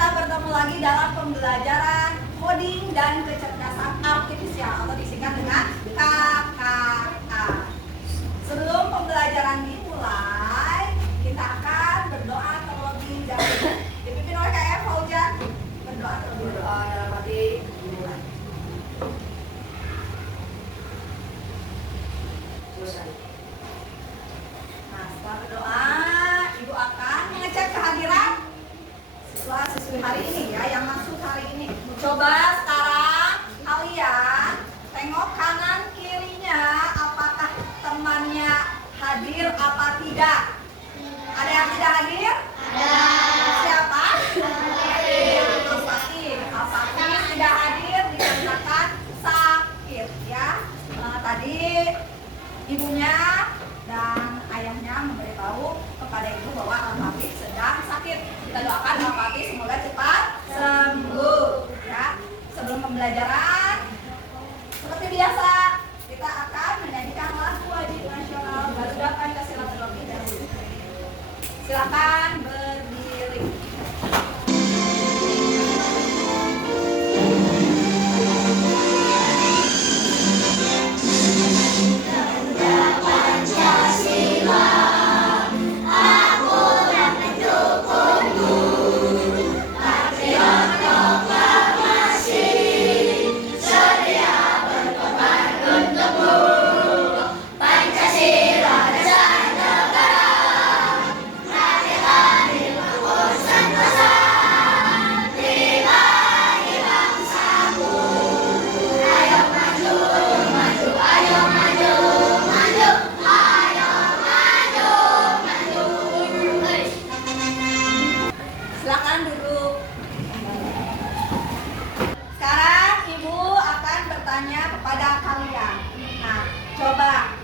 kita bertemu lagi dalam pembelajaran coding dan kecerdasan artifisial atau disingkat dengan KKA. Sebelum pembelajaran dimulai, kita akan berdoa terlebih dahulu. Dipimpin oleh KF Fauzan. Berdoa terlebih dahulu. Dalam arti dimulai. Nah, setelah berdoa, Ibu akan mengecek kehadiran siswa-siswi hari ini ya, yang masuk hari ini. Coba sekarang kalian tengok kanan kirinya, apakah temannya hadir apa tidak? Ada yang tidak hadir? Ada. Siapa? Al-Fatih tidak hadir dikarenakan sakit ya. Tadi ibunya dan ayahnya memberitahu kepada ibu bahwa Al-Fatih sedang sakit. Kita doakan Al-Fatih semoga cepat sembuh ya. Sebelum pembelajaran, seperti biasa kita akan menyanyikan lagu wajib nasional Garuda Pancasila terlebih dahulu. Silakan berdiri. Silakan duduk. Sekarang Ibu akan bertanya kepada kalian. Nah, coba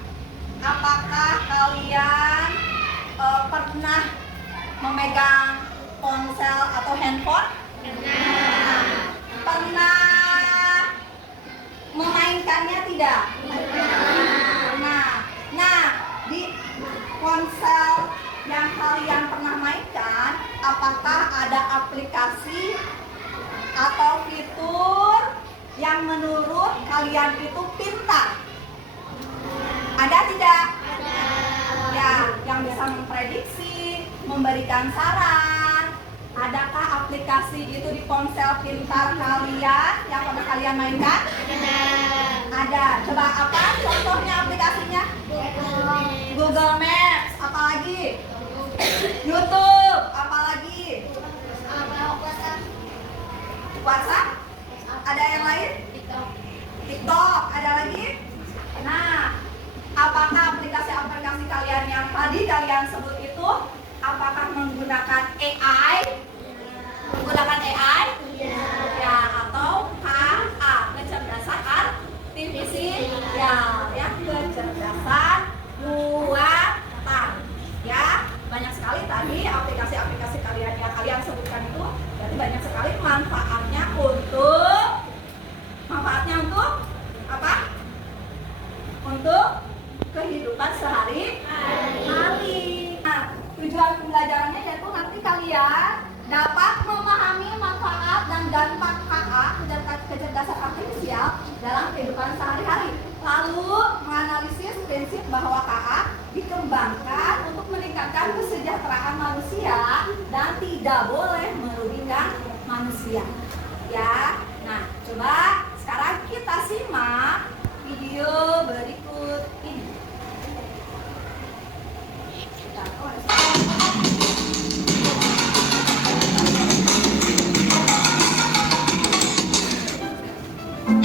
apakah kalian pernah memegang ponsel atau handphone? Pernah memainkannya tidak? Nah, di ponsel yang kalian pernah mainkan, apakah ada aplikasi atau fitur yang menurut kalian itu pintar? Ada tidak? Ada. Ya, yang bisa memprediksi, memberikan saran. Adakah aplikasi itu di ponsel pintar kalian yang pernah kalian mainkan? Ada. Coba apa contohnya aplikasinya? Google Maps. Apalagi? YouTube. Apalagi? WhatsApp. Ada yang lain? TikTok. Ada lagi? Nah, apakah aplikasi-aplikasi kalian yang tadi kalian sebut itu apakah menggunakan AI? Menggunakan AI? Ya, atau KA, kecerdasan artifisial, ya, kecerdasan buatan. Ya, banyak sekali tadi aplikasi-aplikasi kalian yang kalian sebutkan itu, berarti banyak sekali manfaatnya untuk apa? Untuk kehidupan sehari-hari. Nah, tujuan pembelajarannya yaitu nanti kalian dapat memahami manfaat dan dampak KA, kecerdasan artifisial, dalam kehidupan sehari-hari. Lalu menganalisis prinsip bahwa KA dikembangkan untuk meningkatkan kesejahteraan manusia dan tidak boleh merugikan manusia. Ya, nah coba sekarang kita simak video berikut ini.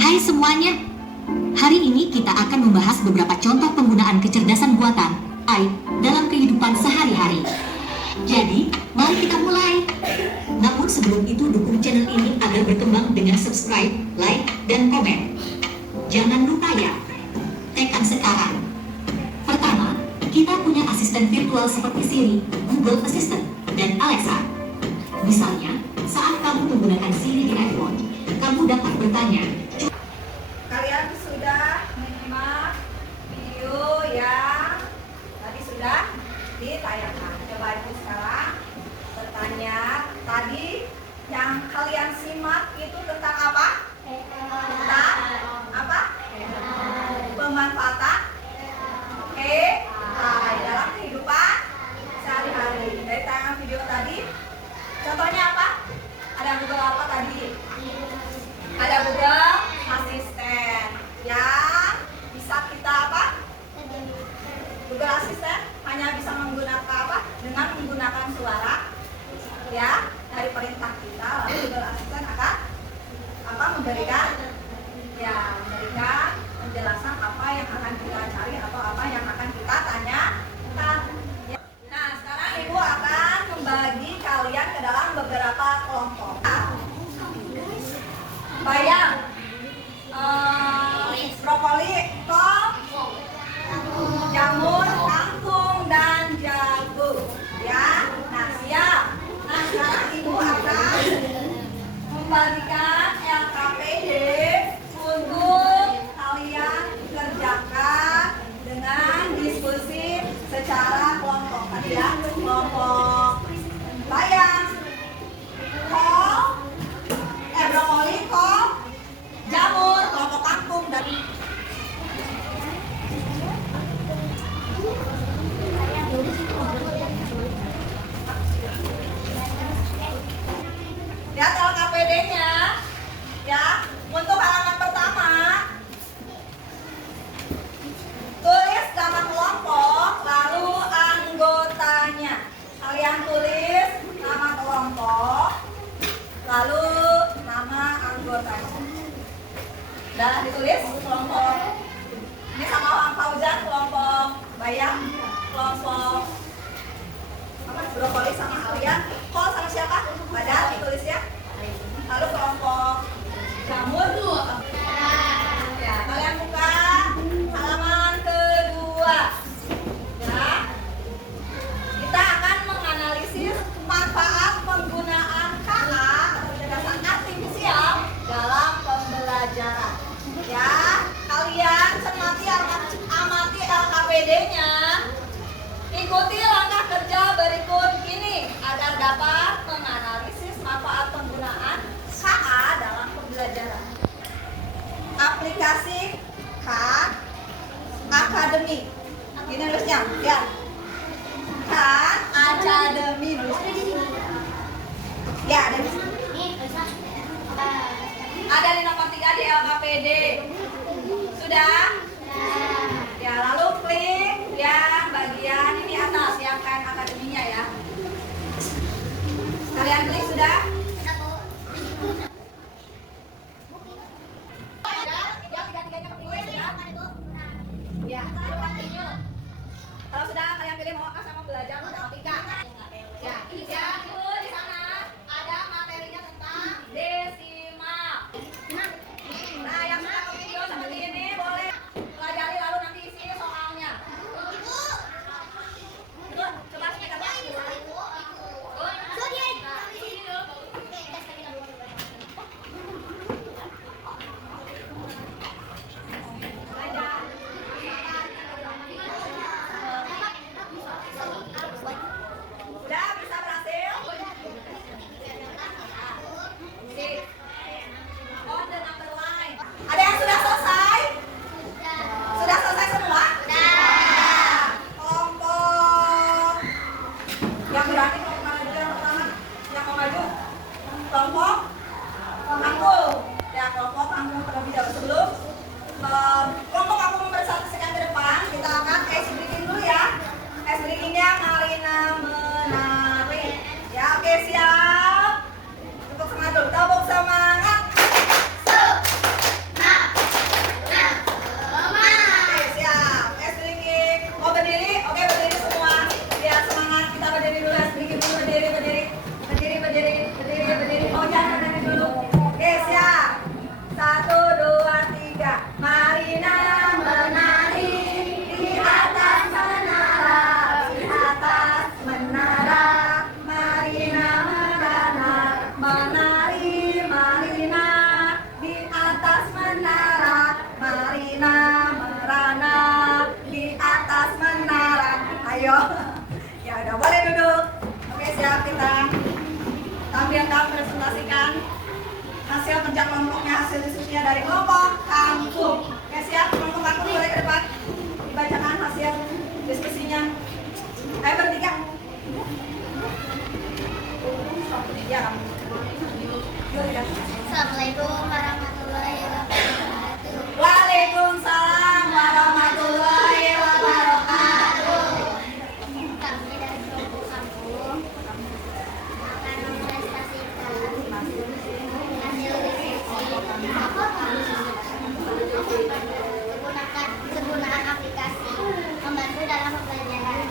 Hai semuanya, hari ini kita akan membahas beberapa contoh penggunaan kecerdasan buatan AI dalam kehidupan sehari-hari. Jadi, mari kita mulai. Namun sebelum itu dukung channel ini agar berkembang dengan subscribe, like, dan komen. Jangan lupa ya, tekan sekarang. Pertama, kita punya asisten virtual seperti Siri, Google Assistant, dan Alexa. Misalnya, saat kamu menggunakan Siri di iPhone, kamu dapat bertanya. Kalian sudah menyimak video yang tadi sudah ditayangkan. Coba Ibu sekarang bertanya, tadi Yang kalian simak itu tentang apa? Tentang apa? Pemanfaatan AI dalam kehidupan sehari-hari. Dari tayangan video tadi, contohnya apa? Ada Google apa tadi? Ada Google Assistant yang bisa kita apa? Google Assistant hanya bisa menggunakan apa? Dengan menggunakan suara, ya, dari perintah kita. Lalu Google Assistant akan apa? Memberikan penjelasan apa yang akan kita cari atau apa yang akan kita tanyakan. Nah, sekarang Ibu akan membagi kalian ke dalam beberapa kelompok. Bayam, brokoli, kol, jamur, kangkung, dan jagung. Ya, nah siap. Nah, sekarang Ibu akan membagikan LKPD untuk kalian kerjakan dengan diskusi secara kelompok. Tadi ya, kelompok bayam, kol, brokoli, kol, jamur, kelompok kangkung, dan lihat LKPD-nya ya. Untuk halaman pertama, tulis nama kelompok lalu anggotanya. Kalian tulis nama kelompok lalu nama anggotanya. Udah ditulis kelompok ini sama Bang Fauzan, kelompok bayam, kelompok brokoli sama kalian, kol sama siapa? Badan ditulis ya. Lalu kelompok jamur ya, kalian buka halaman kedua ya. Kita akan menganalisis manfaat penggunaan KA atau kecerdasan artifisial dalam pembelajaran ya. Kalian cermati amati LKPD-nya. Ikuti langkah kerja berikut ini agar dapat menganalisis manfaat penggunaan KA dalam pembelajaran. Aplikasi K Academy. Ini nulisnya, ya. K Academy nulisnya. Ya, ada di sini. Ada di nomor 3 di LKPD. Sudah? Ya, lalu klik yang bagian ini atas yang kan akademinya ya. Kalian klik sudah? Ya, kalau sudah kalian pilih mau sama belajar matematika. Ya, ini ya, di sana ada materinya tentang desimal. Nah, yang sudah ke video seperti ini boleh pelajari lalu nanti isi soalnya. Coba speaker Udah bisa berhasil? On the number line. Ada yang sudah selesai? Sudah selesai semua? Sudah. Kelompok yang berani mau kemana dulu yang pertama? Yang mau maju? Kelompok kangkung. Ya, kelompok kangkung terlebih dahulu. Sebelum kelompok kangkung mempresentasikan ke depan, kita akan ice breaking dulu ya. Ice breakingnya Marina menari. Ya, oke, siap. Tepuk semangat dulu. Tepuk semangat. Oke, siap. Ice breaking. Mau berdiri? Oke, berdiri semua. Biar semangat. Kita berdiri dulu. Ice breaking dulu. Berdiri. Oh, jangan berdiri dulu. Oke, siap. 1, 2, 3. Marina menari di atas menara, di atas menara. Marina merana, menari Marina di atas menara. Marina merana di atas menara. Ayo, ya udah boleh duduk. Oke, siap, kita tambah sambil kamu presentasikan hasil kerja kelompoknya, hasil diskusinya dari kelompok kampung. Oke, siap? Kelompok kampung boleh ke depan. Dibacakan hasil diskusinya. Ayo bertiga. Ya, kamu. Assalamualaikum warahmatullahi wabarakatuh. Waalaikumsalam warahmatullahi wabarakatuh. Kami dari kelompok kampung akan mempresentasikan hasil diskusi kegunaan aplikasi membantu dalam pembelajaran.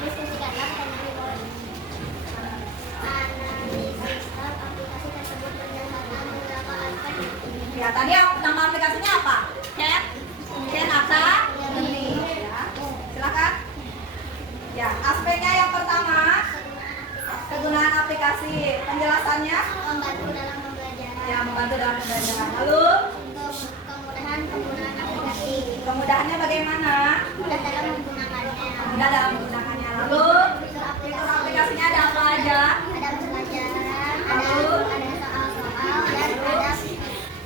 Diskusikanlah tentang analisis aplikasi tersebut berdasarkan beberapa aspek. Ya, tadi nama aplikasinya apa? Cat, Geni. Ya, silakan. Ya, aspeknya yang pertama, kegunaan aplikasi. Penjelasannya? Membantu dalam pembelajaran. Ya, membantu dalam pembelajaran. Lalu, Kemudahan penggunaan aplikasi. kemudahannya bagaimana? Mudah dalam menggunakannya. Mudah dalam menggunakannya. Lalu, Fitur fitur aplikasi. aplikasinya ada apa aja? Ada pembelajaran, Lalu? ada soal-soal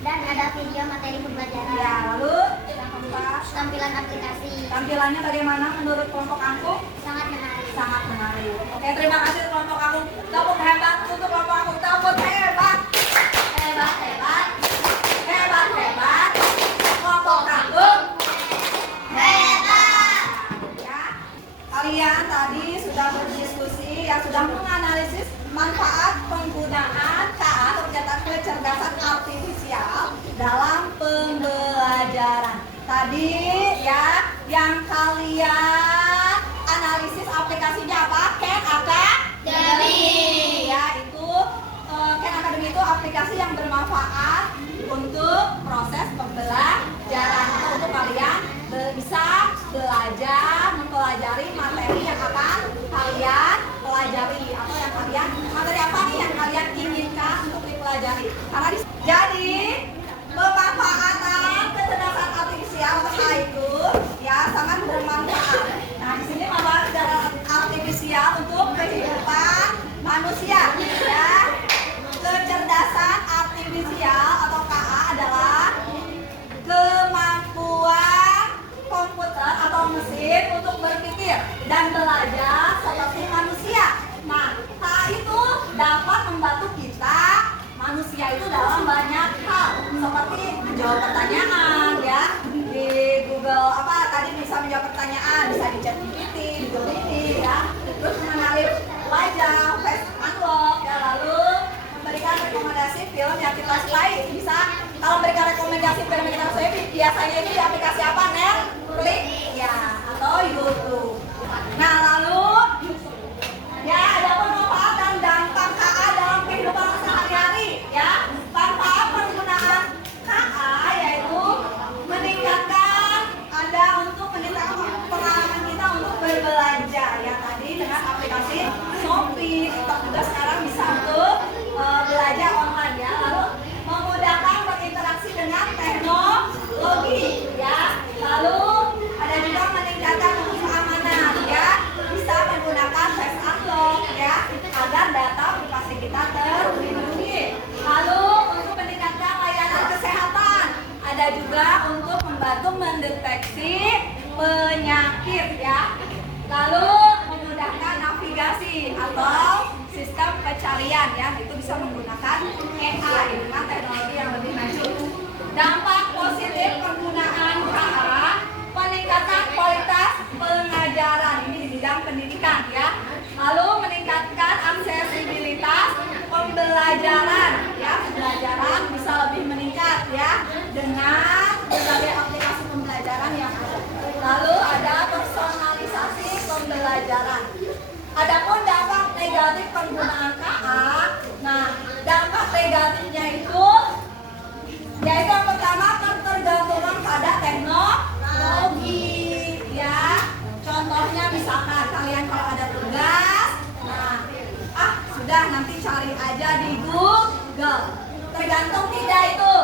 dan ada video materi pembelajaran. Ya, lalu yang keempat, Tampilan aplikasi tampilannya bagaimana menurut kelompok kampung? sangat menarik. Sangat menarik. Oke, terima kasih kelompok kampung. Tepuk hebat untuk kelompok kampung. Tepuk hebat. Hebat, hebat. Hebat, hebat. Kelompok kampung. Hebat. Ya, kalian tadi sudah berdiskusi, ya sudah menganalisis manfaat penggunaan KA atau kecerdasan artifisial dalam pembelajaran. Tadi ya yang kalian analisis aplikasinya apa? Khan Academy. Ya, itu Khan Academy itu aplikasi yang bermanfaat untuk proses pembelajaran atau untuk kalian bisa belajar mempelajari materi yang akan kalian pelajari atau yang kalian materi apa nih yang kalian inginkan untuk dipelajari. Jadi pemanfaatan kecerdasan artifisial itu ya sangat bermanfaat. Nah, di sini membahas kecerdasan artifisial untuk kehidupan manusia. Ya, kecerdasan artifisial atau KA adalah kemampuan komputer atau mesin untuk berpikir dan belajar seperti manusia. Nah, KA itu dapat membantu kita manusia itu dalam banyak hal seperti menjawab pertanyaan ya di Google apa tadi bisa menjawab pertanyaan, bisa di ChatGPT, di Gemini ya, terus mengenali wajah, face unlock ya, lalu memberikan rekomendasi film yang kita sukai. Bisa kalau memberikan rekomendasi film yang kita sukai biasanya itu di aplikasi apa? Netflix ya atau YouTube. Nah, lalu ya ada manfaat dan dampak KA dalam kehidupan sehari-hari ya. Manfaat penggunaan KA yaitu meningkatkan Anda untuk meningkatkan pengalaman kita untuk berbelanja ya, tadi dengan aplikasi Shopee, TikTok juga sekarang bisa untuk belajar online ya. Lalu memudahkan berinteraksi dengan teknologi ya. Lalu ada juga meningkatkan keamanan ya, bisa menggunakan face unlock ya agar data privasi kita terlindungi. Lalu untuk meningkatkan layanan kesehatan, ada juga untuk membantu mendeteksi penyakit ya. Lalu memudahkan navigasi atau sistem pencarian ya, itu bisa menggunakan AI dengan teknologi yang lebih maju. Dampak positif penggunaan KA, peningkatan kualitas pengajaran ini di bidang pendidikan ya. Lalu meningkatkan aksesibilitas pembelajaran ya, pembelajaran bisa lebih meningkat ya dengan berbagai aplikasi pembelajaran yang ada. Lalu ada personalisasi pembelajaran. Adapun dampak negatif penggunaan KA, nah dampak negatifnya itu yaitu yang pertama ketergantungan pada teknologi ya. Contohnya misalkan kalian kalau ada tugas, nah sudah nanti cari aja di Google. Tergantung tidak itu?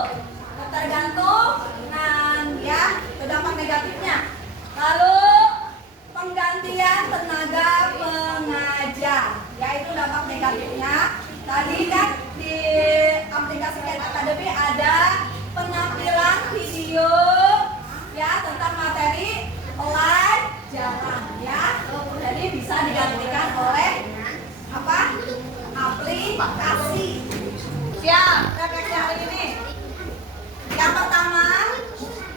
Ketergantungan ya, itu dampak negatifnya. Lalu penggantian tenaga pengajar ya, itu dampak negatifnya. Tadi kan di aplikasi Khan Academy ada penampilan video ya tentang materi pelajaran ya. Jadi bisa digantikan oleh apa? Aplikasi. Siap, refleksi hari ini. Yang pertama,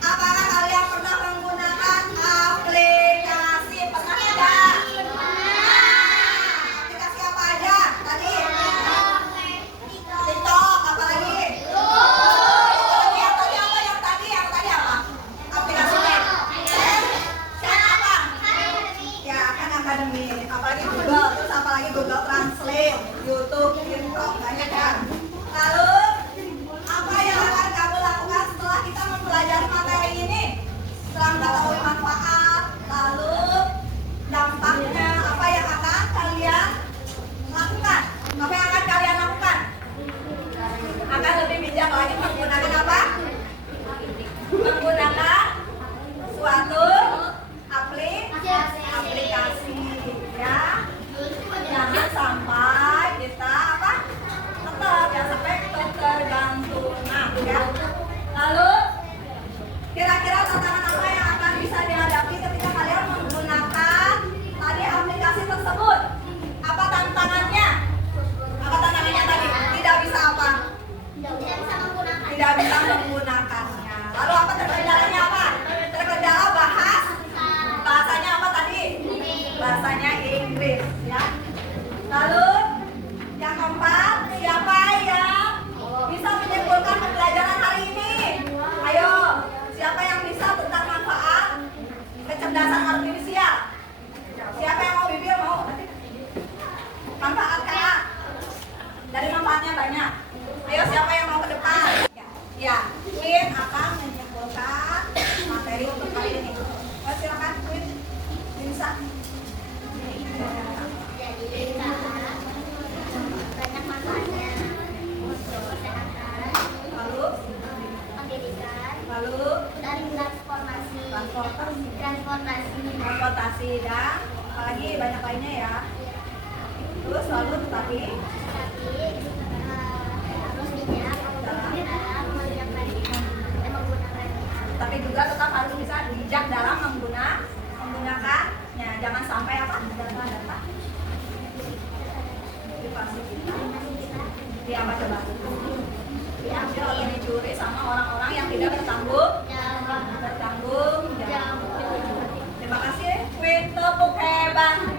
apakah kalian pernah menggunakan aplikasi? Pernah tidak? Aplikasi apa aja tadi? TikTok, apa lagi? Yang tadi apa? Yang tadi apa? Aplikasinya? Kan apa? Ya, kan Academy. Apalagi Google, terus apalagi Google Translate, YouTube, TikTok, banyak kan? Lalu apa yang akan kamu lakukan setelah kita mempelajari materi ini? Setelah mengetahui manfaat, lalu dampaknya, apa yang akan kalian lakukan? Apa yang akan kalian lakukan? Akan lebih bijak lagi menggunakan apa? Menggunakan suatu aplikasi ya. Jangan sampai kita apa? Tetap ya sampai ketergantungan ya. Lalu kira-kira tantangan apa yang akan bisa dihadapi ketika kalian menggunakan tadi aplikasi tersebut? Apa tantangannya? Apa tantangannya tadi? Tidak bisa apa? Tidak bisa menggunakannya. Lalu apa terkendalanya apa? Terkendala bahasanya apa tadi? Bahasanya Inggris ya. Lalu yang keempat, siapa yang bisa menyimpulkan pembelajaran hari ini? Ayo, siapa yang bisa tentang manfaat kecerdasan artifisial? Siapa yang mau bibir mau? Manfaat kayak? Dari manfaatnya banyak. Ayo, siapa yang mau ke depan? Ya, Queen akan menyimpulkan materi untuk hari ini. Oh, silakan Queen, bisa. Banyak manfaatnya untuk kesehatan, Lalu, pendidikan, dan transportasi dan apalagi banyak lainnya ya. Terus lalu tetapi harus bijak dalam menggunakannya. juga tetap harus bisa bijak dalam menggunakannya. Jangan sampai apa? Data privasi kita di apa coba? Diambil atau dicuri sama orang-orang yang tidak bertanggung jawab. Terima kasih, Queen, tepuk hebat.